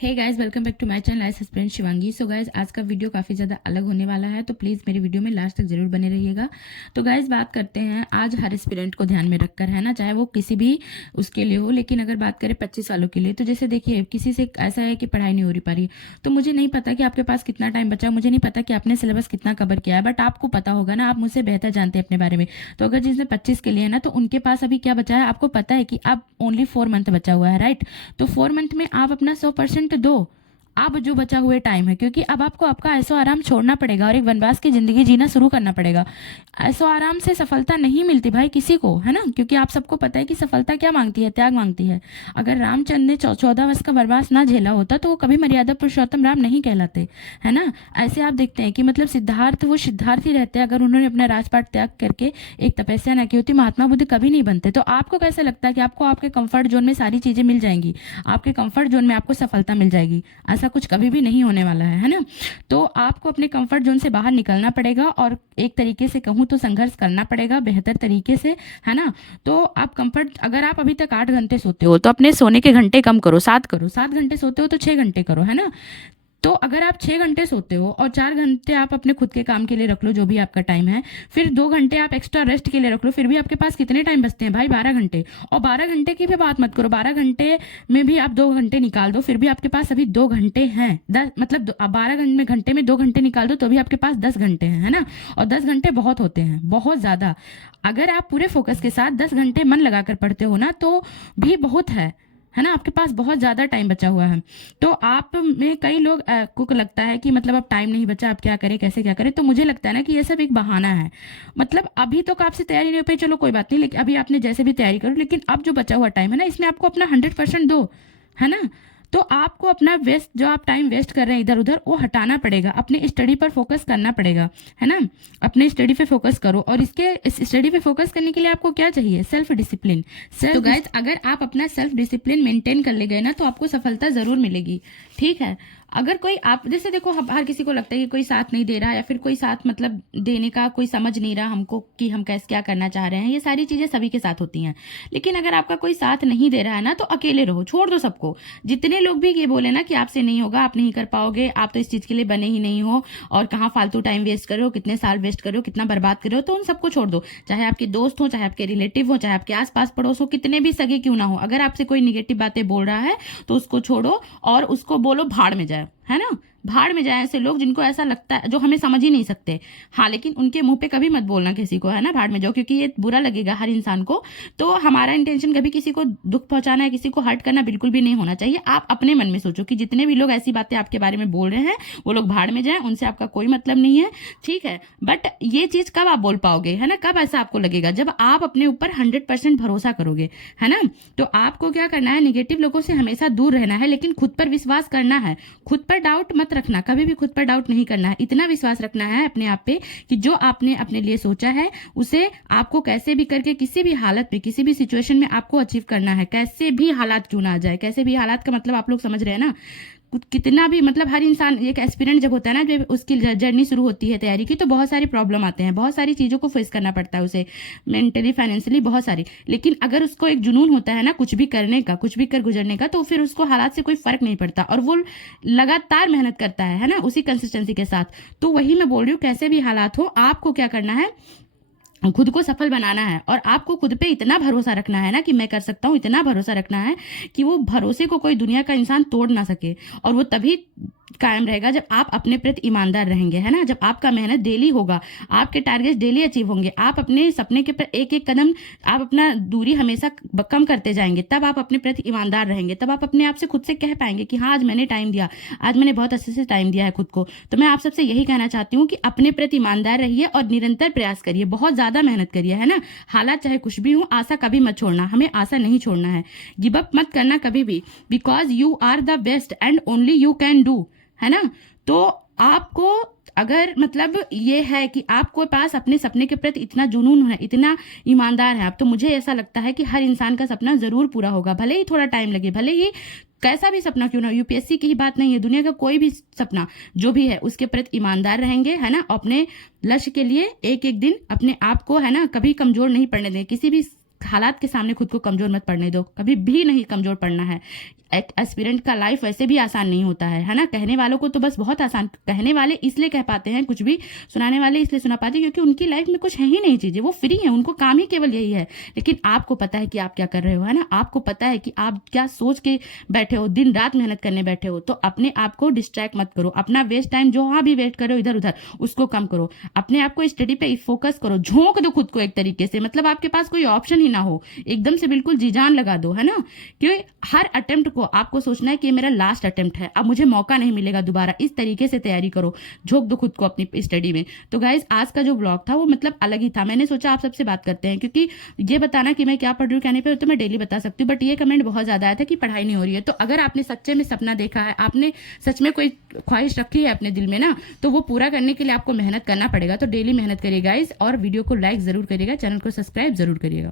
Hey guys, welcome back to my channel as friend Shivangi. So guys, आज का video काफ़ी ज़्यादा अलग होने वाला है, तो प्लीज़ मेरी वीडियो में लास्ट तक जरूर बने रहिएगा। तो गाइस, बात करते हैं आज हर एस्पिरेंट को ध्यान में रखकर, है ना, चाहे वो किसी भी उसके लिए हो। लेकिन अगर बात करें 25 वालों के लिए, तो जैसे देखिए, किसी से ऐसा है कि पढ़ाई नहीं हो रही पा रही, तो मुझे नहीं पता कि आपके पास कितना टाइम बचा, मुझे नहीं पता कि आपने सिलेबस कितना कवर किया है, बट आपको पता होगा ना, आप मुझसे बेहतर जानते हैं अपने बारे में। तो अगर जिसने 25 के लिए है ना, तो उनके पास अभी क्या बचा है, आपको पता है कि अब ओनली 4 मंथ बचा हुआ है, राइट। तो 4 मंथ में आप अपना 100% दो, अब जो बचा हुए टाइम है, क्योंकि अब आपको आपका ऐसो आराम छोड़ना पड़ेगा और एक वनवास की जिंदगी जीना शुरू करना पड़ेगा। ऐसो आराम से सफलता नहीं मिलती भाई किसी को, है ना, क्योंकि आप सबको पता है कि सफलता क्या मांगती है, त्याग मांगती है। अगर रामचंद्र ने 14 वर्ष का वनवास ना झेला होता तो वो कभी मर्यादा पुरुषोत्तम राम नहीं कहलाते, है ना। ऐसे आप देखते हैं कि मतलब सिद्धार्थ वो सिद्धार्थ ही रहते, अगर उन्होंने अपना राजपाट त्याग करके एक तपस्या न की होती, महात्मा बुद्ध कभी नहीं बनते। तो आपको कैसा लगता है कि आपको आपके कंफर्ट जोन में सारी चीजें मिल जाएंगी, आपके कंफर्ट जोन में आपको सफलता मिल जाएगी? ऐसा कुछ कभी भी नहीं होने वाला है ना। तो आपको अपने कंफर्ट जोन से बाहर निकलना पड़ेगा और एक तरीके से कहूँ तो संघर्ष करना पड़ेगा बेहतर तरीके से, है ना। तो आप कंफर्ट, अगर आप अभी तक 8 घंटे सोते हो तो अपने सोने के घंटे कम करो, 7 करो। 7 घंटे सोते हो तो 6 घंटे करो, है ना। तो अगर आप 6 घंटे सोते हो और 4 घंटे आप अपने खुद के काम के लिए रख लो, जो भी आपका टाइम है, फिर 2 घंटे आप एक्स्ट्रा रेस्ट के लिए रख लो, फिर भी आपके पास कितने टाइम बचते हैं भाई? 12 घंटे। और 12 घंटे की भी बात मत करो, 12 घंटे में भी आप 2 घंटे निकाल दो, फिर भी आपके पास अभी 2 घंटे हैं। 10 मतलब 12 घंटे में 2 घंटे निकाल दो तो भी आपके पास 10 घंटे हैं, है ना। और 10 घंटे बहुत होते हैं, बहुत ज़्यादा। अगर आप पूरे फोकस के साथ 10 घंटे मन लगाकर पढ़ते हो ना, तो भी बहुत है ना, आपके पास बहुत ज़्यादा टाइम बचा हुआ है। तो आप में कई लोग को लगता है कि मतलब अब टाइम नहीं बचा, अब क्या करें, कैसे क्या करें। तो मुझे लगता है ना कि ये सब एक बहाना है। मतलब अभी तो आपसे तैयारी नहीं हो पाई, चलो कोई बात नहीं, लेकिन अभी आपने जैसे भी तैयारी करो, लेकिन अब जो बचा हुआ टाइम है ना, इसमें आपको अपना 100% दो, है ना। तो आपको अपना वेस्ट, जो आप टाइम वेस्ट कर रहे हैं इधर उधर, वो हटाना पड़ेगा, अपने स्टडी पर फोकस करना पड़ेगा, है ना। अपने स्टडी पे फोकस करो। और इस स्टडी पे फोकस करने के लिए आपको क्या चाहिए? Self discipline. तो गाइस, अगर आप अपना सेल्फ डिसिप्लिन मेंटेन कर ले गए ना, तो आपको सफलता जरूर मिलेगी, ठीक है। अगर कोई, आप जैसे देखो, हर किसी को लगता है कि कोई साथ नहीं दे रहा, या फिर कोई साथ मतलब देने का कोई समझ नहीं रहा हमको कि हम कैसे क्या करना चाह रहे हैं। ये सारी चीजें सभी के साथ होती हैं। लेकिन अगर आपका कोई साथ नहीं दे रहा है ना, तो अकेले रहो, छोड़ दो सबको। जितने लोग भी ये बोले ना कि आपसे नहीं होगा, आप नहीं कर पाओगे, आप तो इस चीज के लिए बने ही नहीं हो, और कहाँ फालतू टाइम वेस्ट करो, कितने साल वेस्ट करो, कितना बर्बाद करो, तो उन सबको छोड़ दो। चाहे आपके दोस्त हो, चाहे आपके रिलेटिव हो, चाहे आपके आसपास पड़ोस हो, कितने भी सगे क्यों ना हो, अगर आपसे कोई निगेटिव बातें बोल रहा है तो उसको छोड़ो और उसको बोलो भाड़ में जाए, है ना। भाड़ में जाए ऐसे लोग जिनको ऐसा लगता है, जो हमें समझ ही नहीं सकते। हाँ, लेकिन उनके मुंह पे कभी मत बोलना किसी को, है ना, भाड़ में जाओ, क्योंकि ये बुरा लगेगा हर इंसान को। तो हमारा इंटेंशन कभी किसी को दुख पहुंचाना है, किसी को हर्ट करना बिल्कुल भी नहीं होना चाहिए। आप अपने मन में सोचो कि जितने भी लोग ऐसी बातें आपके बारे में बोल रहे हैं, वो लोग भाड़ में जाए, उनसे आपका कोई मतलब नहीं है, ठीक है। बट ये चीज कब आप बोल पाओगे, है ना, कब ऐसा आपको लगेगा? जब आप अपने ऊपर 100% भरोसा करोगे, है ना। तो आपको क्या करना है? निगेटिव लोगों से हमेशा दूर रहना है, लेकिन खुद पर विश्वास करना है। खुद पर डाउट मत रखना, कभी भी खुद पर डाउट नहीं करना है। इतना विश्वास रखना है अपने आप पे कि जो आपने अपने लिए सोचा है, उसे आपको कैसे भी करके, किसी भी हालत में, किसी भी सिचुएशन में आपको अचीव करना है। कैसे भी हालात क्यों ना आ जाए, कैसे भी हालात का मतलब आप लोग समझ रहे हैं ना। कितना भी मतलब, हर इंसान एक एस्पिरेंट जब होता है ना, जब उसकी जर्नी शुरू होती है तैयारी की, तो बहुत सारी प्रॉब्लम आते हैं, बहुत सारी चीज़ों को फेस करना पड़ता है उसे, मेंटली, फाइनेंशियली, बहुत सारी। लेकिन अगर उसको एक जुनून होता है ना कुछ भी करने का, कुछ भी कर गुजरने का, तो फिर उसको हालात से कोई फर्क नहीं पड़ता और वो लगातार मेहनत करता है ना, उसी कंसिस्टेंसी के साथ। तो वही मैं बोल रही हूँ, कैसे भी हालात हो, आपको क्या करना है? खुद को सफल बनाना है। और आपको खुद पे इतना भरोसा रखना है ना कि मैं कर सकता हूँ, इतना भरोसा रखना है कि वो भरोसे को कोई दुनिया का इंसान तोड़ ना सके। और वो तभी कायम रहेगा जब आप अपने प्रति ईमानदार रहेंगे, है ना। जब आपका मेहनत डेली होगा, आपके टारगेट डेली अचीव होंगे, आप अपने सपने के एक एक कदम, आप अपना दूरी हमेशा कम करते जाएंगे, तब आप अपने प्रति ईमानदार रहेंगे। तब आप अपने आप से खुद से कह पाएंगे कि हाँ, आज मैंने टाइम दिया, आज मैंने बहुत अच्छे से टाइम दिया है खुद को। तो मैं आप सबसे यही कहना चाहती हूँ कि अपने प्रति ईमानदार रहिए और निरंतर प्रयास करिए, बहुत ज्यादा मेहनत करिए, है ना। हालात चाहे कुछ भी हो, आशा कभी मत छोड़ना, हमें आशा नहीं छोड़ना है। गिव अप मत करना कभी भी, because you are the best and only you can do, है ना। तो आपको, अगर मतलब ये है कि आपको पास अपने सपने के प्रति इतना जुनून है, इतना ईमानदार है आप, तो मुझे ऐसा लगता है कि हर इंसान का सपना जरूर पूरा होगा, भले ही थोड़ा टाइम लगे, भले ही कैसा भी सपना क्यों ना। यूपीएससी की ही बात नहीं है, दुनिया का कोई भी सपना जो भी है, उसके प्रति ईमानदार रहेंगे, है ना। अपने लक्ष्य के लिए एक एक दिन अपने आप को, है ना, कभी कमजोर नहीं पड़ने दें। किसी भी हालात के सामने खुद को कमजोर मत पड़ने दो, कभी भी नहीं कमजोर पड़ना है। एक एस्पिरेंट का लाइफ वैसे भी आसान नहीं होता है ना। कहने वालों को तो बस बहुत आसान, कहने वाले इसलिए कह पाते हैं कुछ भी, सुनाने वाले इसलिए सुना पाते हैं क्योंकि उनकी लाइफ में कुछ है ही नहीं चीजें, वो फ्री है, उनको काम ही केवल यही है। लेकिन आपको पता है कि आप क्या कर रहे हो, है ना, आपको पता है कि आप क्या सोच के बैठे हो, दिन रात मेहनत करने बैठे हो। तो अपने आप को डिस्ट्रैक्ट मत करो, अपना वेस्ट टाइम जो वहां भी वेस्ट करो इधर उधर उसको कम करो, अपने आप को स्टडी पे फोकस करो, झोंक दो खुद को एक तरीके से, मतलब आपके पास कोई ऑप्शन ही ना हो, एकदम से बिल्कुल जी जान लगा दो, है ना। क्योंकि हर अटेम्प्ट को आपको सोचना है कि ये मेरा लास्ट अटेम्प्ट है, अब मुझे मौका नहीं मिलेगा दोबारा, इस तरीके से तैयारी करो, झोंक दो खुद को अपनी स्टडी में। तो गाइज आज का जो ब्लॉग था वो मतलब अलग ही था, मैंने सोचा आप सबसे बात करते हैं, क्योंकि ये बताना कि मैं क्या पढ़ रही हूँ क्या नहीं पढ़ रही तो मैं डेली बता सकती हूँ, बट ये कमेंट बहुत ज्यादा आया था कि पढ़ाई नहीं हो रही है। तो अगर आपने सच्चे में सपना देखा है, आपने सच में कोई ख्वाहिश रखी है अपने दिल में ना, तो वो पूरा करने के लिए आपको मेहनत करना पड़ेगा। तो डेली मेहनत करिएगा गाइस, और वीडियो को लाइक जरूर करिएगा, चैनल को सब्सक्राइब जरूर करिएगा।